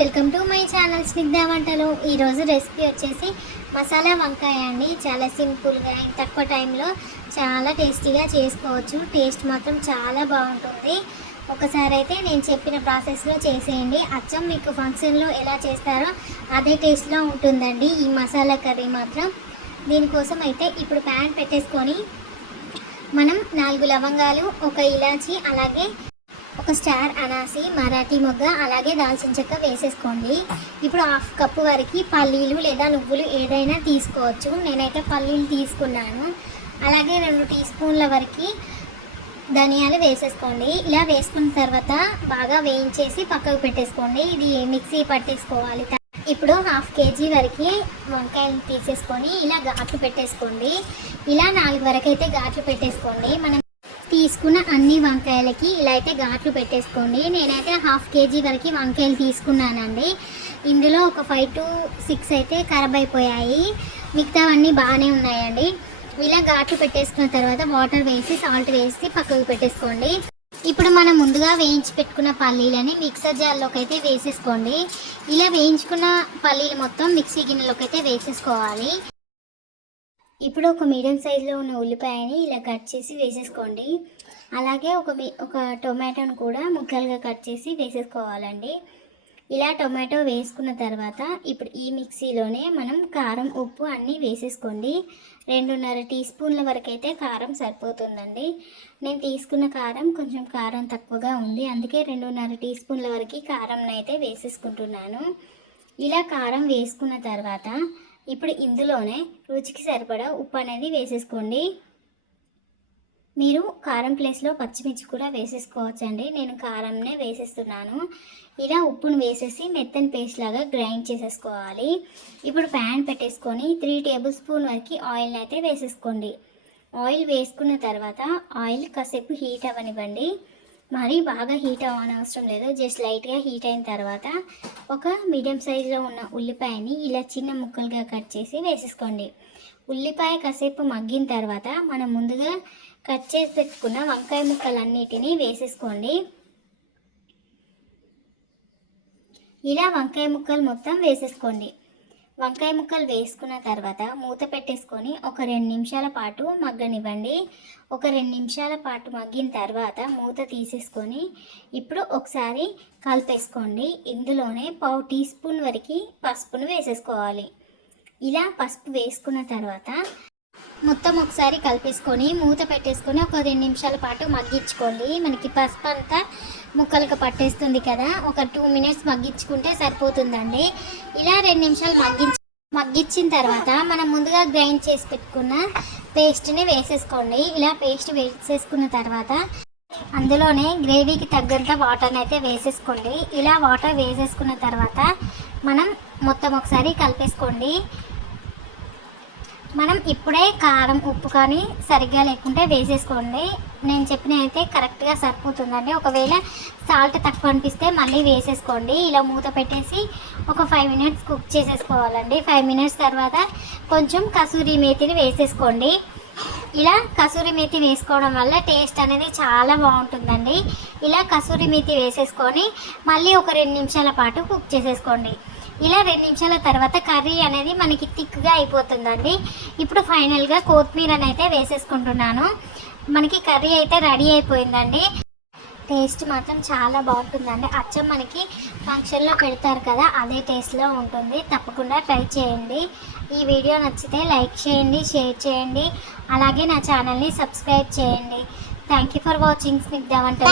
Welcome to my channel Snigdha వంటలు. ఈరోజు recipe వచ్చేసి మసాలా వంకాయ అండి. చాలా సింపుల్గా తక్కువ టైంలో చాలా టేస్టీగా చేసుకోవచ్చు. టేస్ట్ మాత్రం చాలా బాగుంటుంది. ఒకసారి అయితే నేను చెప్పిన ప్రాసెస్లో చేసేయండి. అచ్చం మీకు ఫంక్షన్లో ఎలా చేస్తారో అదే టేస్ట్లో ఉంటుందండి ఈ మసాలా కర్రీ మాత్రం. దీనికోసం అయితే ఇప్పుడు ప్యాన్ పెట్టేసుకొని మనం 4 లవంగాలు, 1 ఇలాచి, అలాగే 1 స్టార్ అనాసి, మరాఠీ మొగ్గ, అలాగే దాల్చిన చెక్క వేసేసుకోండి. ఇప్పుడు 1/2 కప్పు వరకు పల్లీలు లేదా నువ్వులు ఏదైనా తీసుకోవచ్చు. నేనైతే పల్లీలు తీసుకున్నాను. అలాగే 2 టీ స్పూన్ల వరకు ధనియాలు వేసేసుకోండి. ఇలా వేసుకున్న తర్వాత బాగా వేయించేసి పక్కకు పెట్టేసుకోండి. ఇది మిక్సీ పట్టేసుకోవాలి. ఇప్పుడు 1/2 కేజీ వరకు వంకాయలు తీసేసుకొని ఇలా ఘాట్లు పెట్టేసుకోండి. ఇలా 4 వరకు అయితే ఘాట్లు పెట్టేసుకోండి. మనం తీసుకున్న అన్ని వంకాయలకి ఇలా అయితే ఘాట్లు పెట్టేసుకోండి. నేనైతే 1/2 కేజీ వరకు వంకాయలు తీసుకున్నానండి. ఇందులో ఒక 5 to 6 అయితే ఖరాబ్ అయిపోయాయి. మిగతావన్నీ బాగానే ఉన్నాయండి. ఇలా ఘాట్లు పెట్టేసుకున్న తర్వాత వాటర్ వేసి సాల్ట్ వేసి పక్కకు పెట్టేసుకోండి. ఇప్పుడు మనం ముందుగా వేయించి పెట్టుకున్న పల్లీలని మిక్సర్ జార్లోకి అయితే వేసేసుకోండి. ఇలా వేయించుకున్న పల్లీలు మొత్తం మిక్సీ గిన్నెలోకి అయితే వేసేసుకోవాలి. ఇప్పుడు ఒక మీడియం సైజులో ఉన్న ఉల్లిపాయని ఇలా కట్ చేసి వేసేసుకోండి. అలాగే ఒక టొమాటోని కూడా ముక్కలుగా కట్ చేసి వేసేసుకోవాలండి. ఇలా టొమాటో వేసుకున్న తర్వాత ఇప్పుడు ఈ మిక్సీలోనే మనం కారం, ఉప్పు అన్నీ వేసేసుకోండి. 2.5 టీ స్పూన్ల వరకు అయితే కారం సరిపోతుందండి. నేను తీసుకున్న కారం కొంచెం కారం తక్కువగా ఉంది, అందుకే 2.5 టీ స్పూన్ల వరకు కారం అయితే వేసేసుకుంటున్నాను. ఇలా కారం వేసుకున్న తర్వాత ఇప్పుడు ఇందులోనే రుచికి సరిపడా ఉప్పు అనేది వేసేసుకోండి. మీరు కారం ప్లేస్లో పచ్చిమిర్చి కూడా వేసేసుకోవచ్చండి. నేను కారంనే వేసేస్తున్నాను. ఇలా ఉప్పును వేసేసి మెత్తని పేస్ట్ లాగా గ్రైండ్ చేసేసుకోవాలి. ఇప్పుడు ప్యాన్ పెట్టేసుకొని 3 టేబుల్ స్పూన్ వరకు ఆయిల్ని అయితే వేసేసుకోండి. ఆయిల్ వేసుకున్న తర్వాత ఆయిల్ కాసేపు హీట్ అవ్వనివ్వండి. మరీ బాగా హీట్ అవ్వనవసరం లేదు, జస్ట్ లైట్గా హీట్ అయిన తర్వాత ఒక మీడియం సైజులో ఉన్న ఉల్లిపాయని ఇలా చిన్న ముక్కలుగా కట్ చేసి వేసేసుకోండి. ఉల్లిపాయ కాసేపు మగ్గిన తర్వాత మనం ముందుగా కట్ చేసి పెట్టుకున్న వంకాయ ముక్కలన్నిటినీ వేసేసుకోండి. ఇలా వంకాయ ముక్కలు మొత్తం వేసేసుకోండి. వంకాయ ముక్కలు వేసుకున్న తర్వాత మూత పెట్టేసుకొని ఒక 2 నిమిషాల పాటు మగ్గనివ్వండి. ఒక 2 నిమిషాల పాటు మగ్గిన తర్వాత మూత తీసేసుకొని ఇప్పుడు ఒకసారి కలిపేసుకోండి. ఇందులోనే 1/2 టీ స్పూన్ వరకు పసుపును వేసేసుకోవాలి. ఇలా పసుపు వేసుకున్న తర్వాత మొత్తం ఒకసారి కలిపేసుకొని మూత పెట్టేసుకొని ఒక 2 నిమిషాల పాటు మగ్గించుకోండి. మనకి పసుపు అంతా ముక్కలకు పట్టేస్తుంది కదా, ఒక 2 మినిట్స్ మగ్గించుకుంటే సరిపోతుందండి. ఇలా 2 నిమిషాలు మగ్గించిన తర్వాత మనం ముందుగా గ్రైండ్ చేసి పెట్టుకున్న పేస్ట్ని వేసేసుకోండి. ఇలా పేస్ట్ వేసేసుకున్న తర్వాత అందులోనే గ్రేవీకి తగ్గంత వాటర్ని అయితే వేసేసుకోండి. ఇలా వాటర్ వేసేసుకున్న తర్వాత మనం మొత్తం ఒకసారి కలిపేసుకోండి. మనం ఇప్పుడే కారం, ఉప్పు కానీ సరిగ్గా లేకుంటే వేసేసుకోండి. నేను చెప్పిన అయితే కరెక్ట్గా సరిపోతుందండి. ఒకవేళ సాల్ట్ తక్కువ అనిపిస్తే మళ్ళీ వేసేసుకోండి. ఇలా మూత పెట్టేసి ఒక 5 మినిట్స్ కుక్ చేసేసుకోవాలండి. 5 మినిట్స్ తర్వాత కొంచెం కసూరి మేతిని వేసేసుకోండి. ఇలా కసూరి మేతి వేసుకోవడం వల్ల టేస్ట్ అనేది చాలా బాగుంటుందండి. ఇలా కసూరి మేతి వేసేసుకొని మళ్ళీ ఒక 2 నిమిషాల పాటు కుక్ చేసేసుకోండి. ఇలా 2 నిమిషాల తర్వాత కర్రీ అనేది మనకి థిక్గా అయిపోతుందండి. ఇప్పుడు ఫైనల్గా కొత్తిమీరని అయితే వేసేసుకుంటున్నాను. మనకి కర్రీ అయితే రెడీ అయిపోయిందండి. టేస్ట్ మాత్రం చాలా బాగుంటుందండి. అచ్చం మనకి ఫంక్షన్లో పెడతారు కదా అదే టేస్ట్లో ఉంటుంది. తప్పకుండా ట్రై చేయండి. ఈ వీడియో నచ్చితే లైక్ చేయండి, షేర్ చేయండి, అలాగే నా ఛానల్ని సబ్స్క్రైబ్ చేయండి. Thank you for watching Snigdha వంటలు.